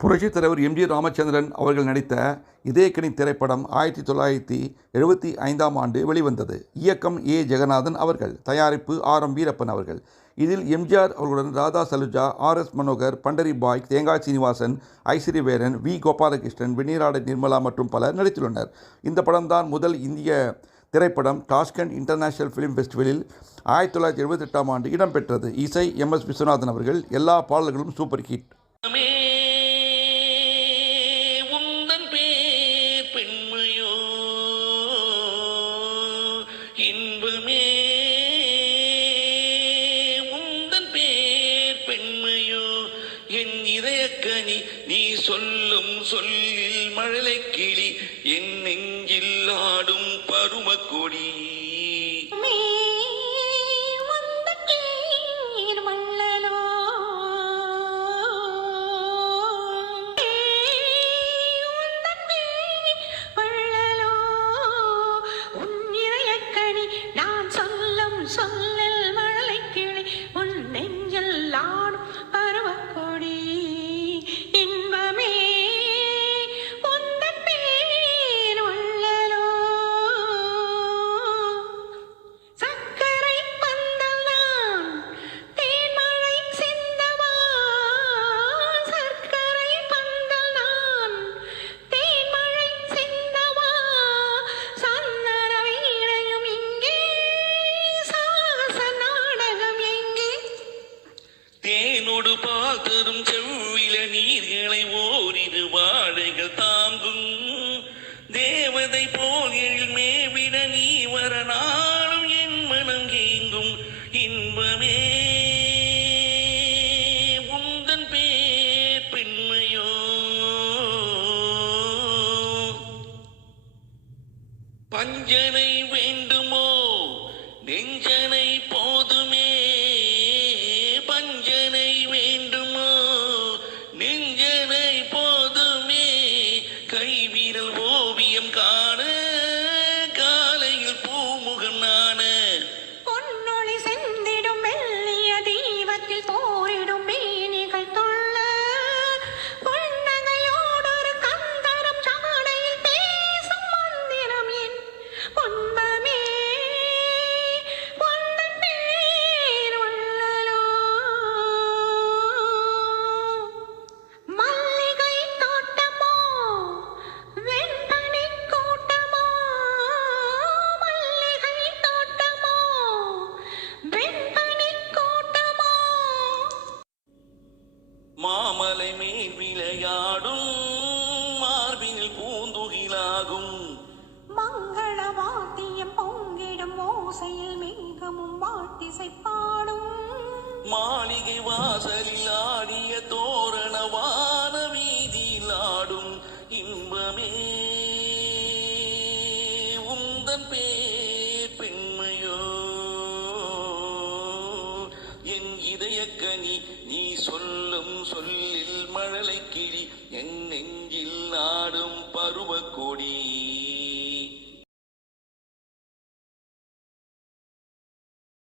புரட்சித் தலைவர் M. G. Ramachandran அவர்கள் நடித்த இதயக்கனி திரைப்படம் 1975ஆம் ஆண்டு வெளிவந்தது. இயக்கம் ஏ. ஜெகநாதன் அவர்கள், தயாரிப்பு ஆர். எம். வீரப்பன் அவர்கள். இதில் எம்.ஜி.ஆர். அவர்களுடன் ராதா சலுஜா, ஆர். எஸ். மனோகர், பண்டரி பாய், தேங்காய் சீனிவாசன், ஐஸ்வர்யவேரன், வி. கோபாலகிருஷ்ணன், வெந்நீராடை நிர்மலா மற்றும் பலர் நடித்துள்ளனர். இந்த படம்தான் முதல் இந்திய திரைப்படம் டாஷ்கண்ட் இன்டர்நேஷனல் ஃபிலிம் ஃபெஸ்டிவலில் 1978ஆம் ஆண்டு இடம்பெற்றது. இசை எம். எஸ். விஸ்வநாதன் அவர்கள். எல்லா பாடல்களும் சூப்பர் ஹிட். இன்பமே உந்தன் பேர் பெண்மையோ என் இதயக்கனி நீ சொல்லும் சொல்லில் மழலை கிளி என் நெஞ்சில் ஆடும் பருமக்கொடி சொல்லில் மழலை கிளி உன் நெஞ்சில் ஆடும் பருவக்கொடி இன்பமே உந்தன் பேர் வள்ளலோ சக்கரை பந்தல் நான் தேன்மழை சிந்தவா சர்க்கரை பந்தல் நான் தேன்மழை சிந்தவா சந்தன வீணையும் இங்கே தேனோடு பால் தரும் செவ்வில நீர்களை ஓரிரு வாழைகள் தாங்கும் தேவதை போல் எழில் மேவிட நீ வர நாளும் என் மனம் ஏங்கும் இன்பமே உந்தன் பேர் பெண்மையோ பஞ்சனை வேண்டுமோ நெஞ்சனை போதுமே பஞ்சனை வேண்டுமோ நெஞ்சனை போதுமே கைவிரல் ஓவியம் காண காலையில் பூமுகம் நாண பொன்னொளி செந்திடும் மெல்லிய தீபத்தில் போரிடும் மேனிகள் தொள்ள பொன்னகையோடொரு கந்தரம் சாடையில் பேசும் மந்திரம் என் பொன்மமே மாமலை மேல் விளையாடும் மார்பில் பூந்துகிலாகும் மங்கள வாத்தியம் பொங்கிடும் ஓசையில் மேகமும் வாட்டிசை பாடும் மாளிகை வாசலில் ஆடிய தோரணவான வீதியில் ஆடும் இன்பமே உந்தன் பேர் பெண்மையோ என் இதயக்கனி நீ சொல்லும் சொல்லில் மழலை கிளி என் நெஞ்சில் ஆடும் பருவக்கொடி